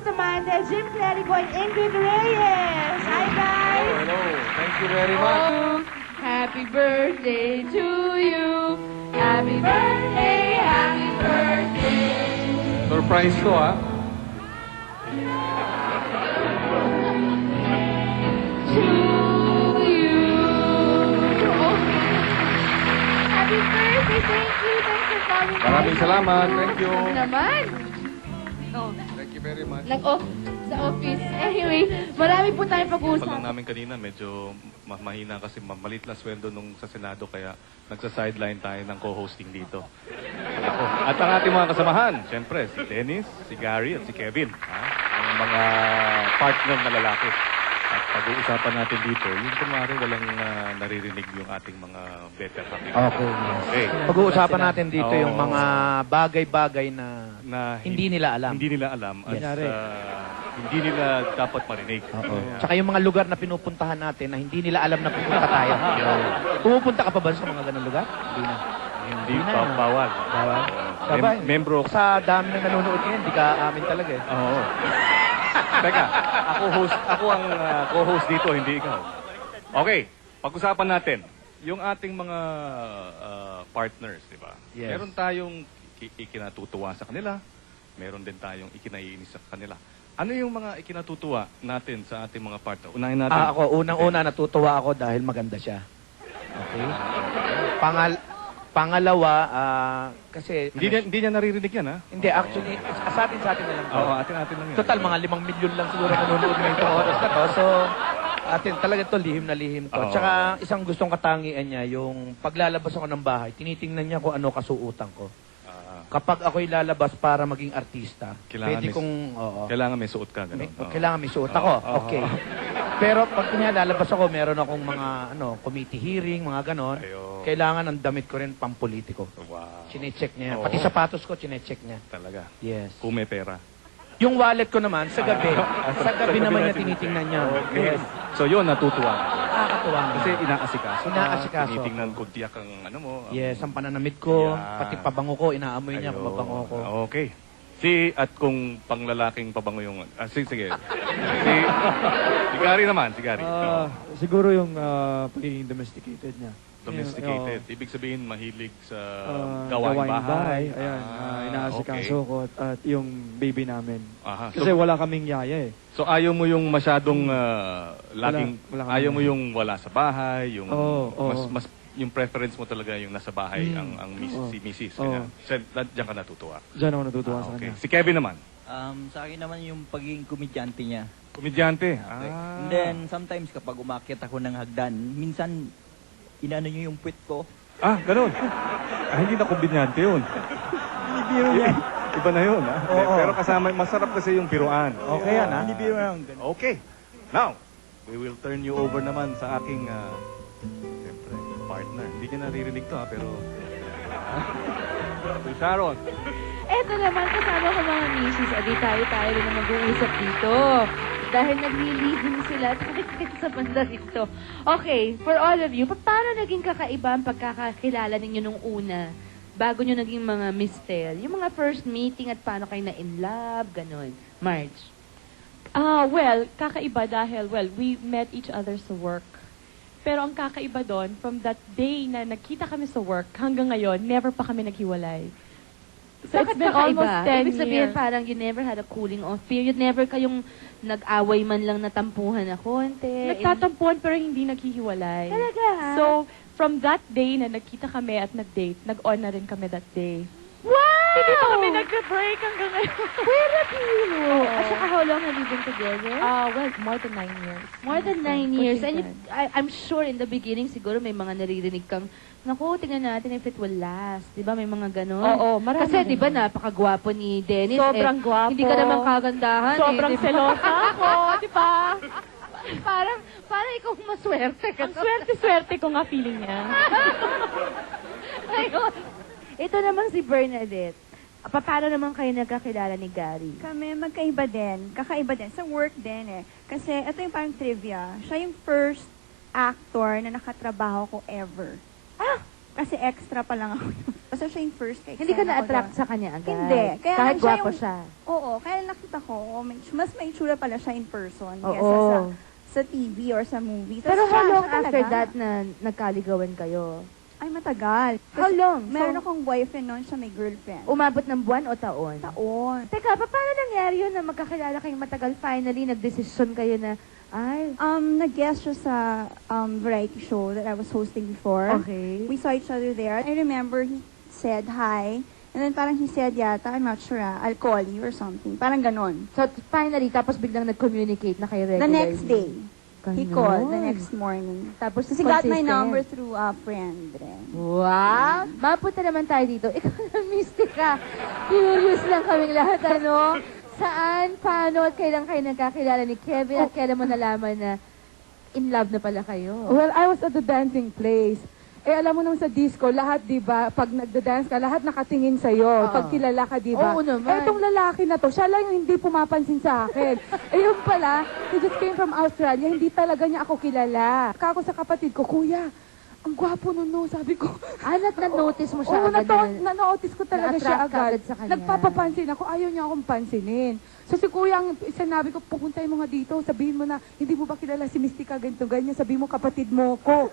co-host naman, Jim Clerico and Ingrid Reyes. Hi, guys! Hello. Thank you very much. Happy birthday to you. Happy birthday, happy birthday. Surprise to, ha? To you. Happy birthday, thank you. Thanks for coming. Maraming salamat. Thank you. Naman. Oh, Thank you very much. nag-off sa office. Anyway, marami po tayong Pa lang pag-uusap. namin kanina, medyo mahina kasi maliit lang sweldo nung sa Senado kaya nagsa-sideline tayo ng co-hosting dito. Ako. At ang ating mga kasamahan, siyempre, si Dennis, si Gary at si Kevin. Ha? Ang mga partner na lalaki. At pag-uusapan natin dito, yung kunwari walang naririnig yung ating mga better happy. Okay. Okay. Pag-uusapan natin dito yung Oo. mga bagay-bagay na Na hindi nila alam. Hindi nila alam at Kunyari. hindi nila dapat marinig. Oo. Tsaka yung mga lugar na pinupuntahan natin na hindi nila alam na pupunta tayo. Pumupunta ka pa ba sa mga ganun lugar? Hindi na. Hindi Hindi na, pa no? bawal. Bawal? Oo. Sabay. Membro. Sa dami ng nanonood ngayon, hindi ka amin talaga eh. Oo. Teka, ako ang co-host dito, hindi ikaw. Okay, pag-usapan natin yung ating mga partners, di ba? Yes. Meron tayong ikinatutuwa sa kanila, meron din tayong ikinaiinis sa kanila. Ano yung mga ikinatutuwa natin sa ating mga partner? Unahin natin. Ako, unang-una natutuwa ako dahil maganda siya. Okay? Pangalawa, kasi... Hindi niya naririnig yan, ha? Hindi, actually, sa atin na lang. Oo, atin lang yan. Total, mga 5 milyon lang siguro nanonood ngayon sa oras na to. So, atin talaga to lihim na lihim to. Oo. Tsaka, isang gustong katangian niya, yung paglalabas ako ng bahay, tinitingnan niya kung ano kasuutan ko. Kapag ako'y lalabas para maging artista, Kailangan pwede may- kong... Oo. Kailangan may suot ka, gano'n. Oo. Kailangan may suot ako. Oo. Okay. Pero pag kunya lalabas ako, meron akong mga committee hearing, mga ganon. Ayun. Kailangan ang damit ko rin pampolitiko. Wow. Chinecheck niya. Oo. Pati sapatos ko, chinecheck niya. Talaga. Yes. Kung may pera. Yung wallet ko naman, sa gabi. Sa gabi naman niya natin. tinitingnan niya. Okay. Yes. So yun, natutuwa. Nakakatuwa. Kasi inaasikaso. Inaasikaso. Tinitingnan kung tiyak ang ano mo. Yes, ang pananamit ko, Yeah. pati pabango ko, inaamoy niya kung Ayun. mabango ko. Okay. At kung panglalaking pabango yung... sige. Si Gary naman, si Gary. Siguro yung pagiging domesticated niya. Domesticated. Ibig sabihin, mahilig sa Gawaing gawaing bahay. Ayan, inaasikaso okay. ko at yung baby namin. Aha. Kasi wala kaming yaya eh. So ayaw mo yung masyadong laging... wala kami. ayaw mo yung wala sa bahay, yung... Oo. mas yung preference mo talaga yung nasa bahay, ang Oo. si Mrs. Oo. Diyan ka natutuwa. Diyan ako natutuwa sa Okay. kanya. Si Kevin naman. Sa akin naman yung pagiging komedyante niya. Komedyante. And then, sometimes kapag umakyat ako ng hagdan, minsan, inano niyo yung puwit ko. Ganun. Hindi na komedyante yun. Iba na yun, ha? Pero kasama, masarap kasi yung biruan. Okay yan, ha? Hindi biro lang. Okay. Now, we will turn you over naman sa aking, siyempre, partner. Hindi niya naririnig to, ha? Pero, si Sharon. Eto naman, kasama ko mga misis. Adi tayo rin na mag-uusap dito. Dahil nagli-living sila tayo sa banda rito. Okay, for all of you, paano naging kakaiba ang pagkakakilala ninyo nung una? Bago nyo naging mga mister? Yung mga first meeting at paano kayo na-in love, ganun. Marge. Well, kakaiba dahil, we met each other sa work. Pero ang kakaiba doon, from that day na nagkita kami sa work, hanggang ngayon, never pa kami naghiwalay. So Bakit it's been kakaiba? almost 10 Ibig sabihin years. parang you never had a cooling off period. Never kayong nag-away man lang natampuhan na konti. Nagtatampuan pero hindi naghihiwalay. Talaga, ha? So, from that day na nagkita kami at nag-date, nag-on na rin kami that day. Wow! Hindi pa kami nag-break hanggang ngayon. Where are you? At saka how long have you been together? More than 9 years. More than 9 Pushing years. And 10. I'm sure in the beginning, siguro may mga naririnig kang, naku, tingnan natin if it will last. Di ba? May mga ganon. Oo, marami Kasi di ba ganun. napakagwapo ni Dennis. Sobrang gwapo. Hindi ka naman kagandahan. Sobrang di ba? selosa ako, di ba? Parang ikaw maswerte ka. Ang swerte-swerte ko nga feeling niya. Ayun. Ito naman si Bernadette. Paano naman kayo nagkakilala ni Gary? Kami magkaiba din. Kakaiba din. Sa work din eh. Kasi ito yung parang trivia. Siya yung first actor na nakatrabaho ko ever. Kasi extra pa lang ako. Basta siya yung first ka. Hindi ka na-attract sa kanya agad? Hindi. Kaya Kahit siya gwapo yung- siya? Oo, kaya nakita ko, mas may itsura pala siya in person Oo. kesa sa TV or sa movie. Pero Tapos how siya long talaga. after that na nagkaligawan kayo? Ay, matagal. How long? Meron So, akong boyfriend noon, siya may girlfriend. umabot ng buwan o taon? Taon. Teka, paano nangyari yun na magkakilala kayong matagal? Finally, nagdesisyon kayo na, ay, Nag-guest siya sa variety show that I was hosting before. okay. We saw each other there. I remember he said hi. And then parang he said yata, I'm not sure, I'll call you or something. Parang ganon. So, finally, tapos biglang nag-communicate na kayo The regularly? next day, he Ganon. called the next morning. Tapos, Kasi got my consistent. number through a friend rin. Wow! Mapunta naman tayo dito. Ikaw na mystica. Curious lang kaming lahat, ano? Saan, paano, at kailan kayo nagkakilala ni Kevin at kailan mo nalaman na in love na pala kayo? Well, I was at the dancing place. Eh, alam mo naman sa disco, lahat, di ba, pag nagda-dance ka, lahat nakatingin sa'yo. Oo. Pag kilala ka, di ba? Oo naman. Eh, itong lalaki na to, siya lang yung hindi pumapansin sa akin. Eh, yun pala, he just came from Australia, hindi talaga niya ako kilala. Kako sa kapatid ko, kuya, ang gwapo nun, no, sabi ko. Na-notice mo siya Oo, agad na- na-notice ko talaga siya na-attract ka agad. agad sa kanya. Nagpapapansin ako, ayaw niya akong pansinin. So si kuya, ang sinabi ko, pupuntay mo nga dito, sabihin mo na, hindi mo ba kilala si Mystica ganito, ganyan, sabihin mo kapatid mo ko.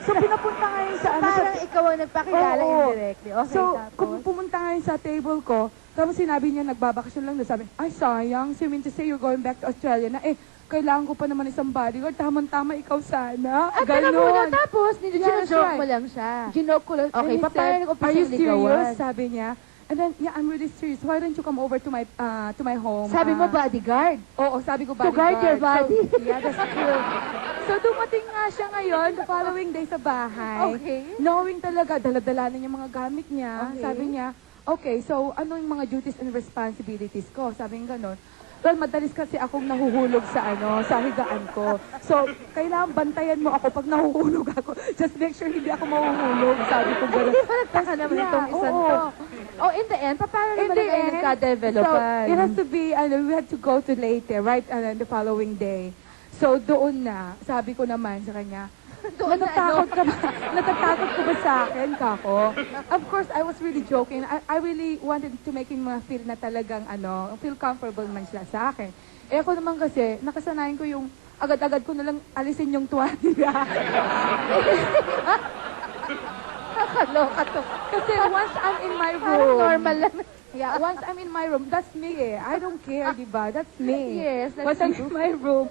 So pinapunta ngayon sa ano, Parang ikaw ang nagpakilala Oo. indirectly. Okay, so, tapos? kung pumunta ngayon sa table ko, tapos sinabi niya, nagbabakasyon lang na sabi, ay sayang, so you mean to say you're going back to Australia na, kailangan ko pa naman isang bodyguard, tamang-tama ikaw sana. At teka muna, tapos, Yes, joke right. mo lang siya. Ginoke ko lang. Okay, And he paano said, nag-umpisa are you yung ligawan? serious? Sabi niya. And then, yeah, I'm really serious. Why don't you come over to my home? Sabi mo, bodyguard. Oo, sabi ko To bodyguard. guard your body. So, yeah, that's true. So, dumating nga siya ngayon, the following day sa bahay. Okay. Knowing talaga, dala-dala na niya mga gamit niya. Okay. Sabi niya, okay, so ano yung mga duties and responsibilities ko? Sabi niya gano'n. Well, madalis kasi akong nahuhulog sa sa higaan ko. So, kailangan bantayan mo ako pag nahuhulog ako. Just make sure hindi ako mahuhulog. Sabi ko Ay, gano'n. hindi pa nagtaka naman itong isang oo. to. Oh, in the end, paano In naman the kayo end, nagka-developan? So, it has to be, we had to go to Leyte, right, the following day. So, doon na, sabi ko naman sa kanya, natatakot ka ba? Natatakot ka ba sa akin, kako? Of course, I was really joking. I really wanted to make him feel na talagang, feel comfortable man siya sa akin. Eh ako naman kasi, nakasanayan ko yung, agad-agad ko nalang alisin yung tuwa niya. Nakaloka to. Kasi once I'm in my Parang room, normal lang. yeah, once I'm in my room, that's me I don't care, diba? That's me. Yes, that's Once I'm you. in my room,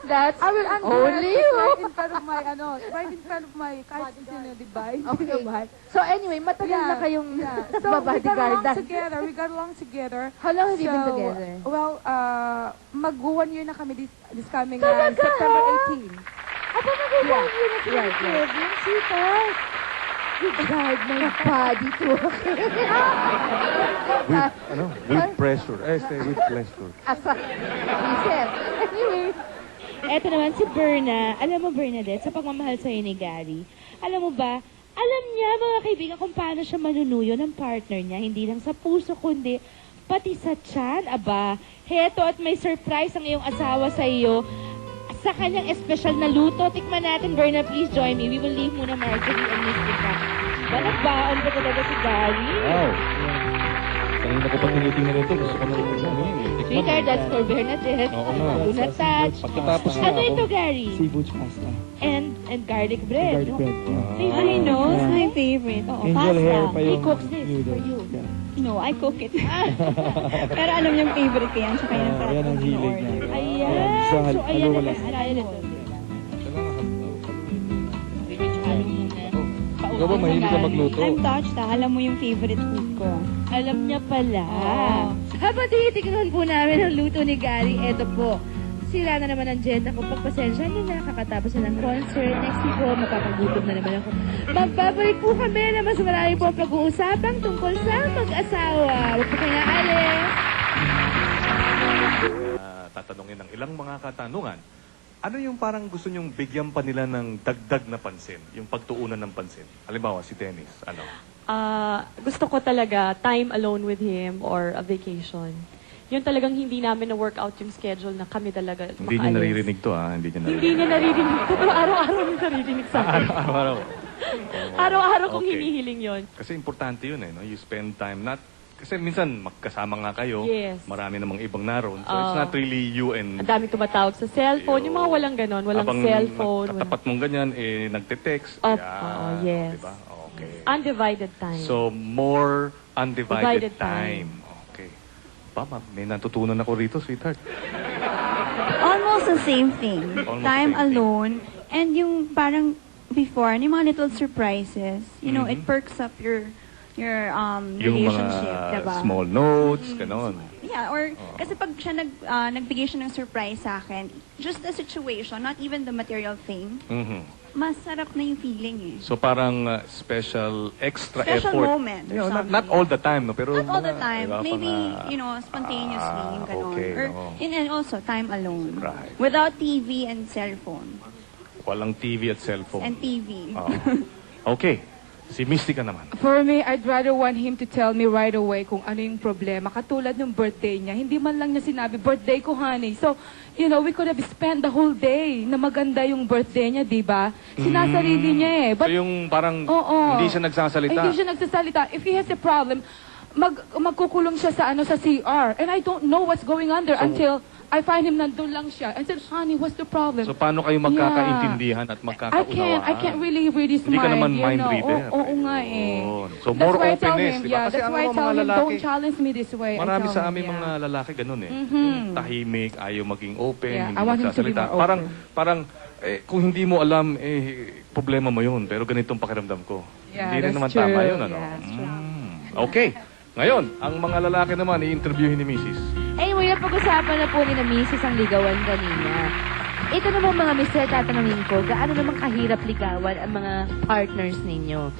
That's I will undress only it you. right in front of my, right in front of my, kahit sino, diba? Hindi Okay. naman. So anyway, matagal na kayong So, we got along babodyguardan. together. We got along together. How long have you been together? Well, mag-1 year na kami this coming September 18. Aba, mag-1 year na sila Right, ni right. Kevin, sweetheart. You guard my body to With pressure. With pleasure. Asa. Isip. Anyway. Eto naman si Berna. Alam mo, Bernadette, sa pagmamahal sa'yo ni Gary, alam mo ba, alam niya, mga kaibigan, kung paano siya manunuyo ng partner niya. Hindi lang sa puso, kundi pati sa tiyan. Aba, heto at may surprise ang iyong asawa sa iyo sa kanyang espesyal na luto. Tikman natin, Berna, please join me. We will leave muna Marjorie and Mystica. Ba, nagbaon ba talaga si Gary? Wow. Kanina ko pa tinitingnan ito. Gusto ko nang Sweetheart, that's for Bernadette. Oo nga. Do not touch. Pagkatapos na Ano ako. ito, Gary? Seafood pasta. And garlic bread. Garlic bread. Favorite I know, it's Yeah. my favorite. Oo, Angel pasta. hair pa He yung cooks this for noodles. you. Yeah. No, I cook it. Pero alam niyo yung favorite ko yan, tsaka yung sarap yan ang ng hilig order. niya. Ayan. So, So, ayan halo na wala. style ito. Ikaw ba mahilig ka magluto? I'm touched alam mo yung favorite food ko. Alam niya pala. Oo. Habang tinitignan po namin ang luto ni Gary, eto po. Sira na naman ang agenda ko. Pagpasensya niyo na, kakatapos na ng concert. Next week po, mapapagutom na naman ako. Magbabalik po kami na mas marami po ang pag-uusapang tungkol sa mag-asawa. Huwag po kayong aalis. Tatanungin ng ilang mga katanungan. Ano yung parang gusto nyong bigyan pa nila ng dagdag na pansin? Yung pagtuunan ng pansin? Halimbawa, si Dennis, ano? Gusto ko talaga time alone with him or a vacation. Yun talagang hindi namin na-workout yung schedule na kami talaga Hindi niya makaalis. naririnig to, ah. Hindi niya naririnig. Hindi niya naririnig. Pero araw-araw niya naririnig sa akin. Araw-araw. Araw-araw kong Okay. hinihiling yon. Kasi importante yun no? You spend time, kasi minsan magkasama nga kayo, Yes. marami namang ibang naroon. So it's not really you and... Ang daming tumatawag sa cellphone. Yung mga walang ganon, walang Habang cellphone. katapat mong ganyan, nagte-text. Opo, Yan, yes. Diba? Okay. Undivided time. So, more undivided Divided time. time. Okay. May natutunan ako rito, sweetheart. Almost the same thing. Almost Time the same thing. alone. And yung parang before, yung mga little surprises. You know, Mhm. it perks up your Yung relationship, mga diba? small notes, ganon. Yeah, or kasi pag siya nagbigay siya ng surprise sa akin, just the situation, not even the material thing, Mhm. masarap na yung feeling eh. So, parang special, extra Special effort. moment or Not something. all the time, no? Pero Not all the mga, time. diba, Maybe, mga- spontaneously, yung ganon. okay, Or, oo. and also, time alone. Right. Without TV and cellphone. Walang TV at cellphone. And TV. Oo. Okay. Si Mystica naman. For me, I'd rather want him to tell me right away kung ano yung problema. Katulad ng birthday niya. Hindi man lang niya sinabi, birthday ko, honey. So, we could have spent the whole day na maganda yung birthday niya, di ba? Sinasarili niya eh. So yung parang Oo. hindi siya nagsasalita. Hindi siya nagsasalita. If he has a problem, magkukulong siya sa CR. And I don't know what's going on there until I find him nandun lang siya. And said, honey, what's the problem? So paano kayo magkakaintindihan at magkakaunawaan? I can't really read his Hindi ka mind. naman you mind know. reader. Oo nga eh. Yun. So That's more why I tell openness, him, di ba? yeah, Kasi that's ano why I mga tell him, lalaki, don't challenge me this way. I marami tell sa him, aming yeah. mga lalaki ganun eh. Tahimik, ayaw maging open, Yeah, hindi I want him to be magsasalita. more Parang kung hindi mo alam, problema mo yun. Pero ganitong pakiramdam ko. Yeah, hindi rin that's naman true. tama yun, ano? Yeah, that's true. Okay. Ngayon, ang mga lalaki naman, i-interviewin ni Mrs. Anyway, napag-usapan na po ni na Mrs. ang ligawan kanina. Ito naman mga mister, tatanungin ko, gaano naman kahirap ligawan ang mga partners ninyo?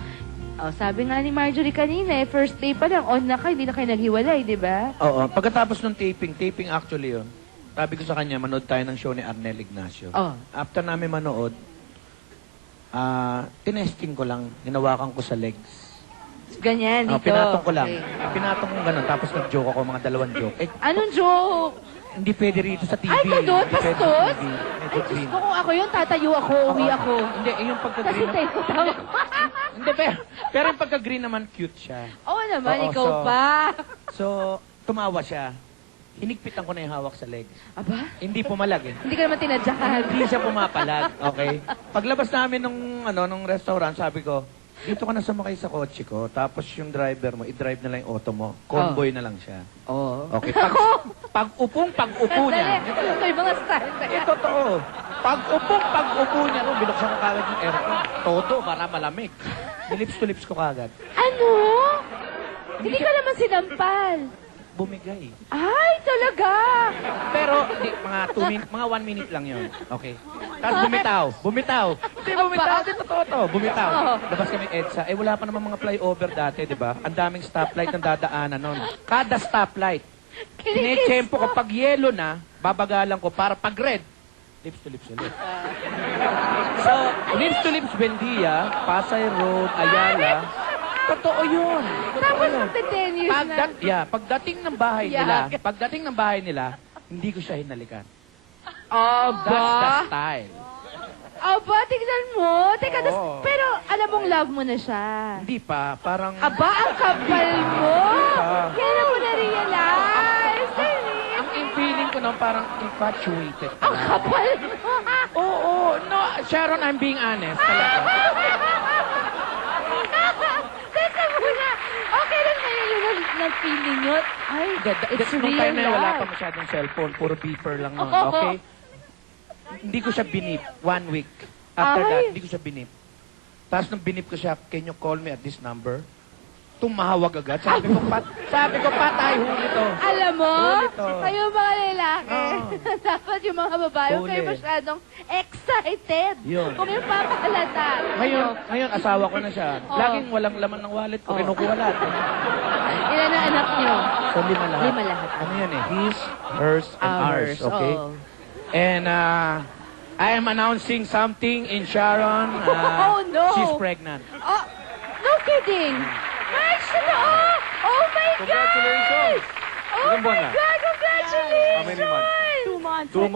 Sabi nga ni Marjorie kanina, first day pa lang, on na kayo, hindi na kayo naghiwalay, di ba? Oo, pagkatapos ng taping actually yun. Sabi ko sa kanya, manood tayo ng show ni Arnel Ignacio. Oh. After namin manood, tinesting ko lang, hinawakan ko sa legs. Ganyan, dito. Pinatong ko lang. Okay. Pinatong ko ganun, tapos nag-joke ako, mga dalawang joke. Anong joke? Hindi pwede rito sa TV. Ay, ganun? Hindi pwede sa Bastos? TV. Medyo Ay, Diyos green. ko, kung ako yun, tatayo ako, uwi ako. Hindi, yung Kasi pagka-green tayo naman. tawa. Hindi, pero yung pagka-green naman, cute siya. Oo naman, Oo, ikaw so- pa. So, tumawa siya. Hinigpitan ko na yung hawak sa legs. Aba, Hindi pumalag eh. hindi ka naman tinadyakan. Hindi siya pumapalag, okay? Paglabas namin nung restaurant, sabi ko, dito ka na sumakay sa kotse ko, tapos yung driver mo, i-drive na lang yung auto mo. Convoy na lang siya. Oo. Okay, pag-upo niya. May mga style na yan. Totoo. Pag-upo niya, binuksan ko kagad yung aircon. Todo, para malamig. Nilips to lips ko kagad. Ano? Hindi ka naman sinampal. Bumigay. Ay, talaga. Pero, mga 1 minute lang yun. Okay. Tapos bumitaw. Hindi, bumitaw. Hindi, totoo to. Bumitaw. Oo. Labas kami EDSA. Wala pa naman mga flyover dati, di ba? Ang daming stoplight ng dadaanan nun. Kada stoplight. Tinetsempo ko, pag yellow na, babagalan ko para pag red, lips to lips ulit. So, lips to lips, Bendia, Pasay Road, Ayala. Totoo yun. Tapos magte-10 years na. Pagdating ng bahay nila, hindi ko siya hinalikan. That's the Aba. style. Aba, tignan mo. Teka, Oo. pero alam mong love mo na siya. Hindi pa, parang... Aba, ang kapal mo. pa. Kailan mo na-realize? Ang feeling ko na parang infatuated. Ang kapal mo. Oo, no, Sharon, I'm being honest. Talaga. Teka muna. Okay lang ngayon yung nag-feeling nyo. Ay, it's Nung real time na yun, wala pa love. masyadong cellphone, puro beeper lang nun, Oo. okay? Hindi ko siya binip, 1 week. After that, Ay. hindi ko siya binip. Tapos nung binip ko siya, can you call me at this number? Tumawag agad. Sabi ko, patay, huli to. Alam mo, Huli to. kayo mga lalaki, Oo. dapat yung mga babae, huwag kayo Huli. masyadong excited. Yun. Kung yung papahalata. Ngayon, asawa ko na siya. Oo. Laging walang laman ng wallet ko, Oo. kinukuha lahat. Ilan na anak nyo? So, 5 lahat. 5 lahat. Ano yan eh? His, hers, and ours. Okay? oo. And I am announcing something in Sharon. Oh, no. She's pregnant. Oh, no kidding. March na Oh my God! Congratulations! Oh Ilang my buwan na? God, congratulations! How many months? 2 months. 2 months?